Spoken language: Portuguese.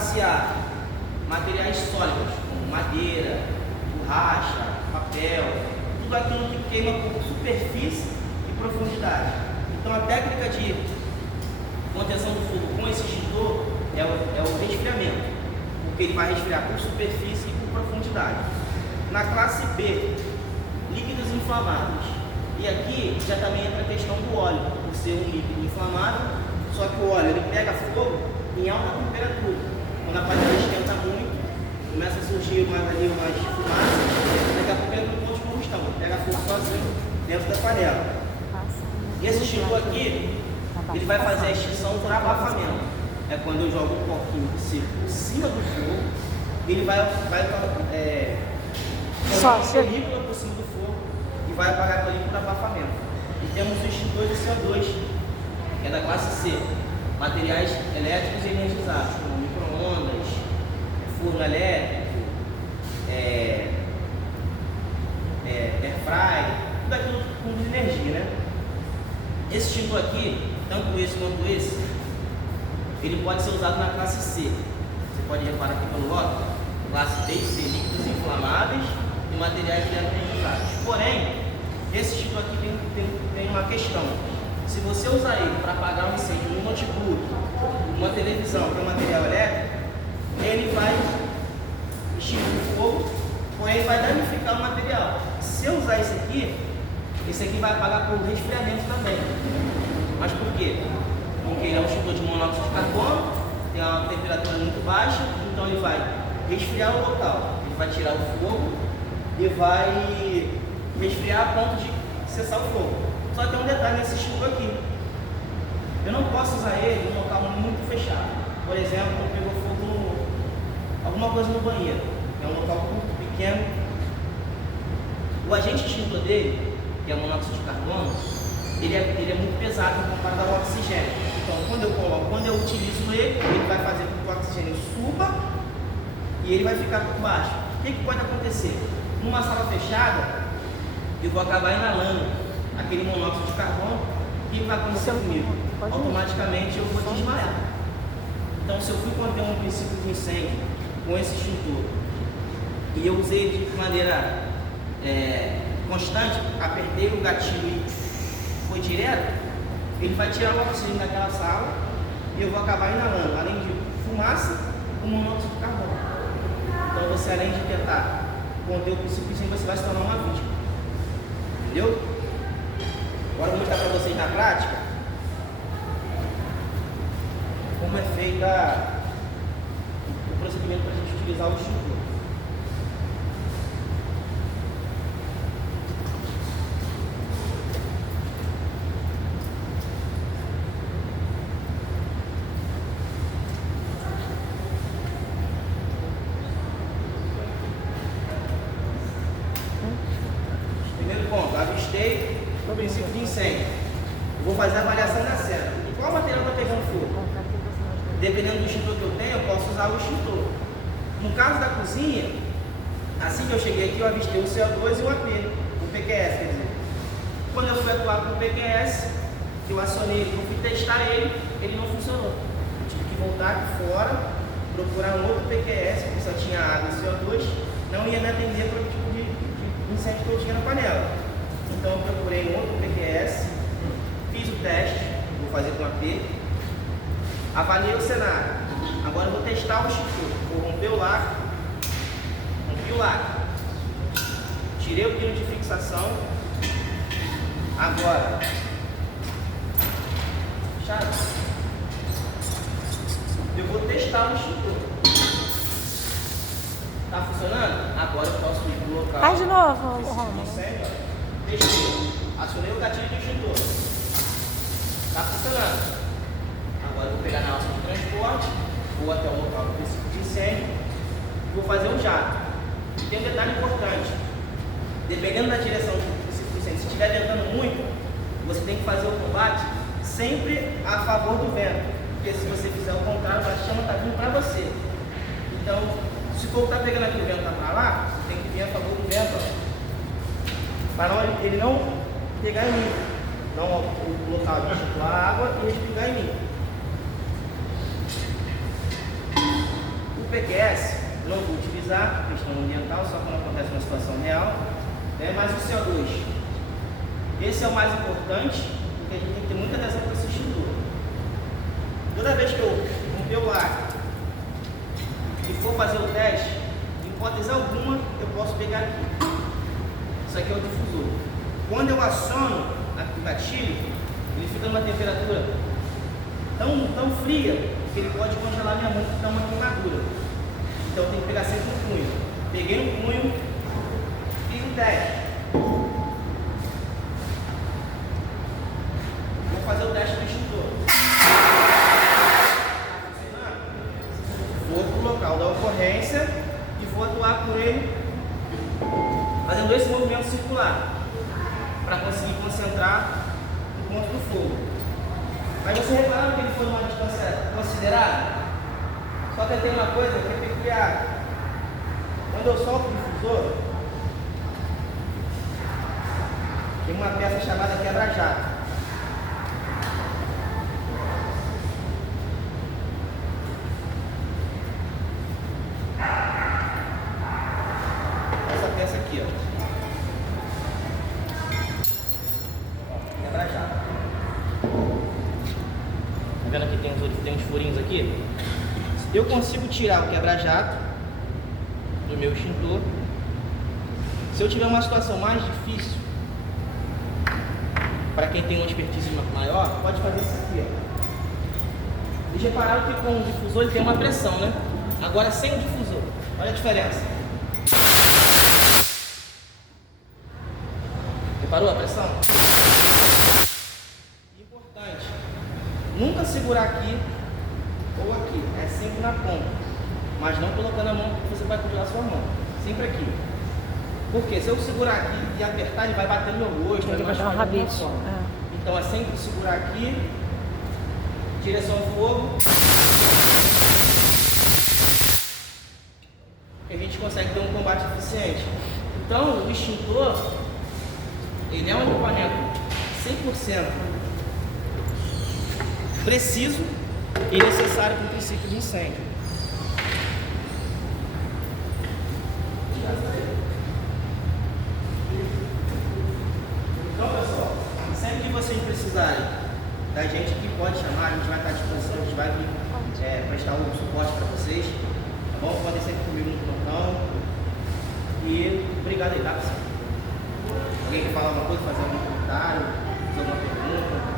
classe A, materiais sólidos, como madeira, borracha, papel, tudo aquilo que queima por superfície e profundidade. Então a técnica de contenção do fogo com esse extintor é o resfriamento, porque ele vai resfriar por superfície e por profundidade. Na classe B, líquidos inflamáveis. E aqui já também entra a questão do óleo, por ser um líquido inflamável, só que o óleo ele pega fogo em alta temperatura. Quando a panela esquenta muito, começa a surgir umas fumaças, daqui a pouco entra no ponto de combustão, pega fogo sozinho dentro da panela. E esse extintor aqui, ele vai fazer a extinção por abafamento. É quando eu jogo um pouquinho de seco por cima do fogo, ele vai a película por cima do fogo e vai apagar a película por abafamento. E temos o extintor de CO2, que é da classe C, materiais elétricos e energizados, como micro-ondas, forno elétrico, air fry, tudo aquilo com energia, né? Esse extintor aqui, tanto esse quanto esse, ele pode ser usado na classe C. Você pode reparar aqui pelo rótulo, classe B e C, líquidos inflamáveis e materiais energizados. Porém, esse extintor aqui tem uma questão. Se você usar ele para apagar um incêndio no notebook, uma televisão, que é um material elétrico, ele vai extinguir o fogo, porém ele vai danificar o material. Se eu usar esse aqui vai apagar por resfriamento também. Mas por quê? Porque ele é um extintor de monóxido de carbono, tem uma temperatura muito baixa, então ele vai resfriar o local, ele vai tirar o fogo e vai resfriar a ponto de cessar o fogo. Só tem um detalhe nesse extintor aqui. Eu não posso usar ele em um local muito fechado. Por exemplo, quando pegou fogo alguma coisa no banheiro, é um local muito pequeno. O agente extintor dele, que é o monóxido de carbono, ele é muito pesado comparado ao oxigênio. Então, quando eu utilizo ele vai fazer com que o oxigênio suba e ele vai ficar por baixo. O que pode acontecer? Numa sala fechada, eu vou acabar inalando aquele monóxido de carbono. O que vai acontecer comigo? Automaticamente eu vou desmaiar. Então, se eu fui conter um princípio de incêndio com esse extintor e eu usei de maneira constante, apertei o gatilho e foi direto, ele vai tirar o oxigênio daquela sala e eu vou acabar inalando, além de fumaça, o monóxido de carbono. Então você, além de tentar conter o princípio, você vai se tornar uma vítima. Entendeu? Agora eu vou mostrar para vocês na prática como é feita o procedimento para a gente utilizar o extintor. Avistei o princípio de incêndio. Eu vou fazer a avaliação da cena. E qual material está pegando fogo? Dependendo do extintor que eu tenho, eu posso usar o extintor. No caso da cozinha, assim que eu cheguei aqui, eu avistei o CO2 e o AP, o PQS, quer dizer. Quando eu fui atuar com o PQS, que eu acionei ele, eu fui testar ele não funcionou. Eu tive que voltar aqui fora, procurar um outro PQS, porque só tinha água e CO2, não ia me atender para o tipo de incêndio que eu tinha na panela. Então eu procurei um outro PQS, fiz o teste, vou fazer com AP, avaliei o cenário. Agora eu vou testar o extintor. Vou romper o lacre, rompi o lacre, tirei o pino de fixação. Agora, fechado? Eu vou testar o extintor. Tá funcionando? Agora eu posso ir pro local. Faz de novo, Romulo. Testei, acionei o gatilho do extintor. Está funcionando. Agora eu vou pegar na alça de transporte, vou até o local do princípio de incêndio e vou fazer um jato. Tem um detalhe importante. Dependendo da direção do princípio de incêndio, se estiver ventando muito, você tem que fazer o combate sempre a favor do vento. Porque se você fizer o contrário, a chama está vindo para você. Então, se o fogo está pegando aqui, o vento está para lá, você tem que vir a favor do vento, ó. Para ele não pegar em mim, não o local de a água e respingar em mim. PQS eu não vou utilizar, questão ambiental, só quando acontece uma situação real, né? Mas o CO2, esse é o mais importante, porque a gente tem que ter muita atenção com esse extintor. Toda vez que eu romper o ar e for fazer o teste, em hipótese alguma, eu posso pegar aqui. Isso aqui é o difusor. Quando eu aciono o gatilho, ele fica numa temperatura tão fria que ele pode congelar minha mão e dar uma queimadura. Então eu tenho que pegar sempre no punho. Peguei no punho, fiz o teste. Vou fazer o teste do extintor. Está funcionando? Vou para o local da ocorrência e vou atuar com ele, fazendo esse movimento circular, para conseguir concentrar o ponto do fogo. Mas você repararam que ele foi numa distância considerável? Só que tem uma coisa que é peculiar. Quando eu solto o difusor, tem uma peça chamada quebra-jato. Essa peça aqui, ó. Quebra-jato. Tá vendo aqui tem uns furinhos aqui? Eu consigo tirar o quebra-jato do meu extintor. Se eu tiver uma situação mais difícil, para quem tem uma expertise maior, pode fazer isso aqui, ó. Vocês repararam que com o difusor ele tem uma pressão, né? Agora sem o difusor, olha a diferença. Reparou a pressão? Importante, nunca segurar aqui ou aqui, é sempre na ponta, mas não colocando a mão porque você vai congelar sua mão, sempre aqui. Porque se eu segurar aqui e apertar, ele vai bater no meu rosto, ele vai dar um rabite. Então é sempre segurar aqui, direção ao fogo, que a gente consegue ter um combate eficiente. Então o extintor, ele é um equipamento 100% preciso e necessário para o princípio de incêndio. Então, pessoal, sempre que vocês precisarem da gente aqui, pode chamar, a gente vai estar à disposição, a gente vai vir prestar um suporte para vocês, tá bom? Podem sempre comigo no plantão. E obrigado aí, tá, pessoal? Alguém quer falar alguma coisa, fazer algum comentário, fazer alguma pergunta?